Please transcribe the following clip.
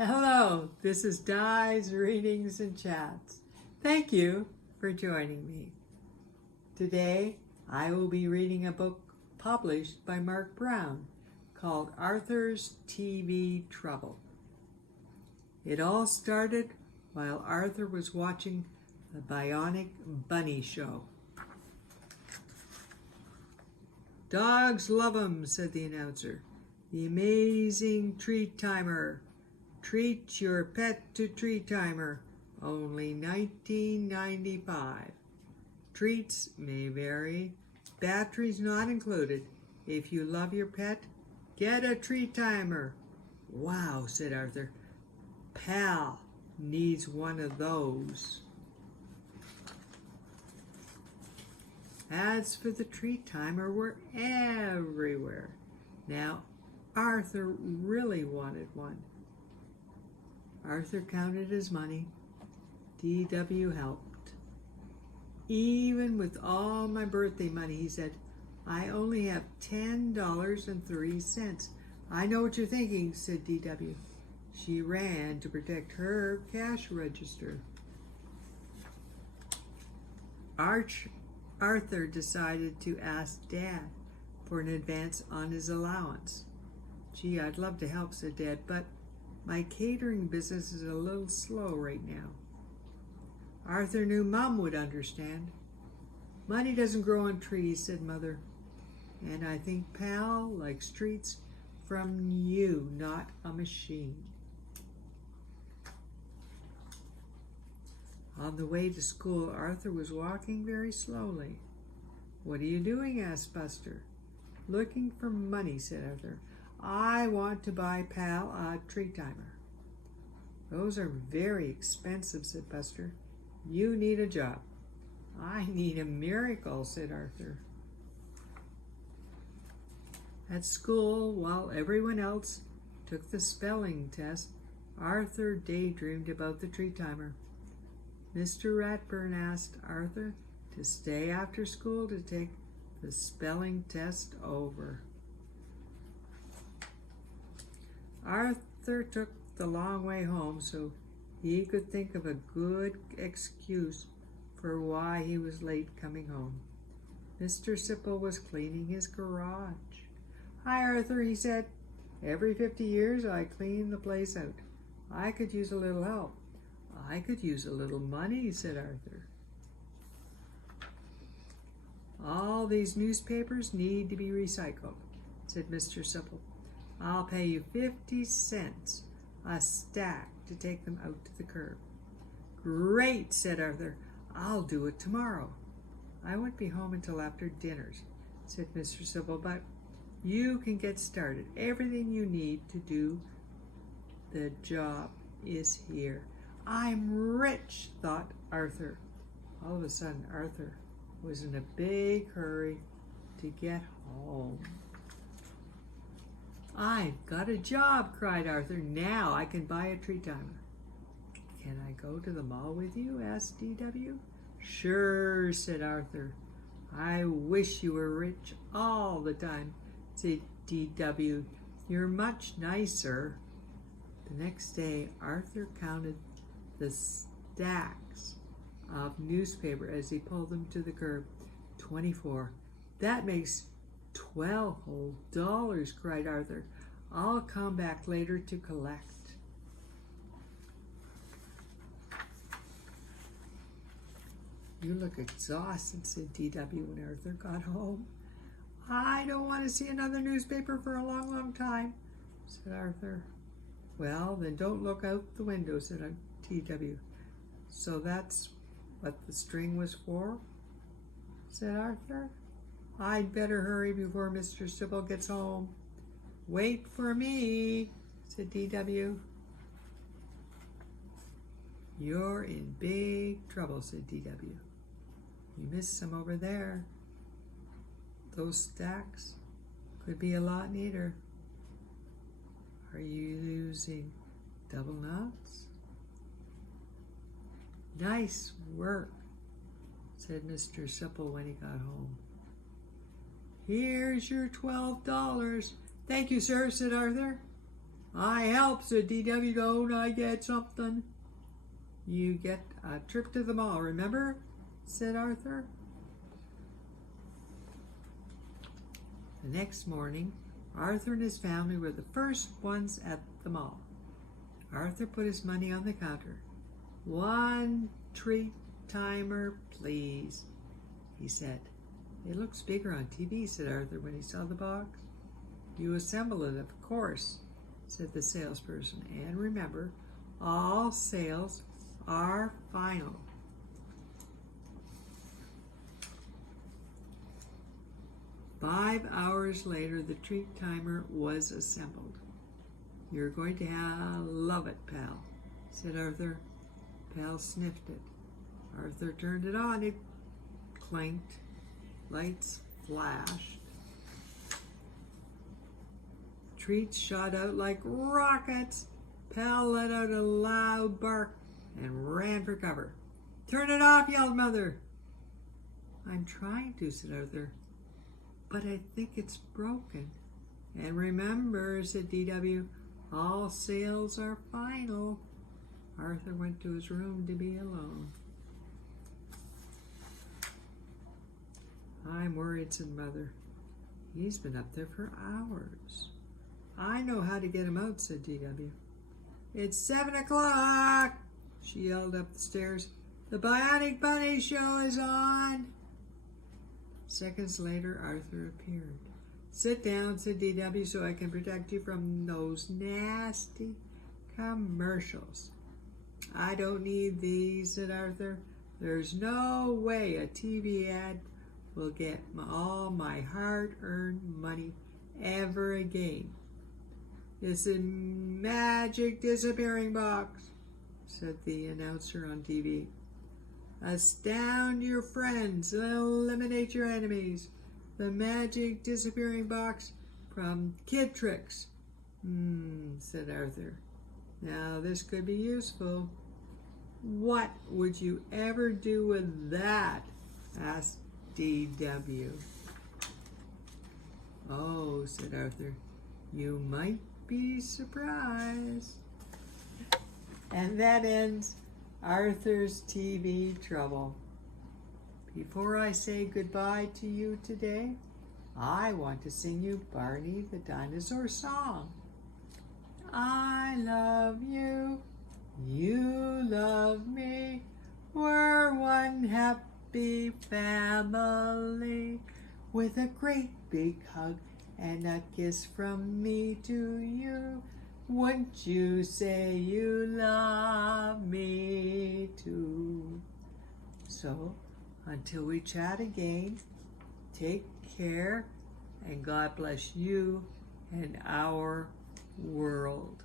Hello, this is Di's Readings and Chats. Thank you for joining me. Today, I will be reading a book published by Mark Brown called Arthur's TV Trouble. It all started while Arthur was watching the Bionic Bunny show. "Dogs love 'em," said the announcer. "The amazing treat timer. Treat your pet to treat timer. Only $19.95. Treats may vary. Batteries not included. If you love your pet, get a treat timer." "Wow," said Arthur. "Pal needs one of those." Ads for the treat timer were everywhere. Now, Arthur really wanted one. Arthur counted his money. D.W. helped. "Even with all my birthday money," he said, "I only have $10.03. "I know what you're thinking," said D.W. She ran to protect her cash register. Arthur decided to ask Dad for an advance on his allowance. "Gee, I'd love to help," said Dad, "but my catering business is a little slow right now." Arthur knew Mom would understand. "Money doesn't grow on trees," said Mother. "And I think Pal likes treats from you, not a machine." On the way to school, Arthur was walking very slowly. "What are you doing?" asked Buster. "Looking for money," said Arthur. "I want to buy Pal a treat timer." "Those are very expensive," said Buster. "You need a job." "I need a miracle," said Arthur. At school, while everyone else took the spelling test, Arthur daydreamed about the treat timer. Mr. Ratburn asked Arthur to stay after school to take the spelling test over. Arthur took the long way home so he could think of a good excuse for why he was late coming home. Mr. Sipple was cleaning his garage. "Hi, Arthur," he said. "Every 50 years I clean the place out. I could use a little help." "I could use a little money," said Arthur. "All these newspapers need to be recycled," said Mr. Sipple. "I'll pay you 50 cents a stack to take them out to the curb." "Great," said Arthur. "I'll do it tomorrow." "I won't be home until after dinners," said Mr. Sipple, "but you can get started. Everything you need to do the job is here." "I'm rich," thought Arthur. All of a sudden, Arthur was in a big hurry to get home. "I've got a job," cried Arthur. "Now I can buy a treat timer." "Can I go to the mall with you?" asked D.W. "Sure," said Arthur. "I wish you were rich all the time," said D.W. "You're much nicer." The next day, Arthur counted the stacks of newspaper as he pulled them to the curb. 24. "That makes $12 whole dollars," cried Arthur. "I'll come back later to collect." "You look exhausted," said D.W. when Arthur got home. "I don't want to see another newspaper for a long, long time," said Arthur. "Well, then don't look out the window," said D.W. "So that's what the string was for?" said Arthur. "I'd better hurry before Mr. Sipple gets home." "Wait for me," said D.W. "You're in big trouble," said D.W. "You missed some over there. Those stacks could be a lot neater." "Are you using double knots?" "Nice work," said Mr. Sipple when he got home. "Here's your $12. "Thank you, sir," said Arthur. I help, said DW. Don't I get something? You get a trip to the mall, remember? Said Arthur. The next morning, Arthur and his family were the first ones at the mall. Arthur put his money on the counter. "1 treat timer, please," he said. "It looks bigger on TV," said Arthur when he saw the box. "You assemble it, of course," said the salesperson. "And remember, all sales are final." "5 hours later, the treat timer was assembled. "You're going to love it, pal," said Arthur. Pal sniffed it. Arthur turned it on. It clanked. Lights flashed. Treats shot out like rockets. Pal let out a loud bark and ran for cover. "Turn it off," yelled Mother. "I'm trying to," said Arthur, "but I think it's broken." "And remember," said DW, "all sales are final." Arthur went to his room to be alone. "I'm worried," said Mother. "He's been up there for hours." "I know how to get him out," said DW. "It's 7 o'clock, she yelled up the stairs. "The Bionic Bunny show is on." Seconds later, Arthur appeared. "Sit down," said DW, "so I can protect you from those nasty commercials." "I don't need these," said Arthur. "There's no way a TV ad will get all my hard-earned money ever again." "It's a magic disappearing box," said the announcer on TV. "Astound your friends, eliminate your enemies. The magic disappearing box from Kid Tricks." Said Arthur. "Now this could be useful." "What would you ever do with that?" asked DW. "Oh," said Arthur, "you might be surprised." And that ends Arthur's TV trouble. Before I say goodbye to you today, I want to sing you Barney the Dinosaur song. I love you, you love me, we're one happy family, with a great big hug and a kiss from me to you. Wouldn't you say you love me too? So, until we chat again, take care and God bless you and our world.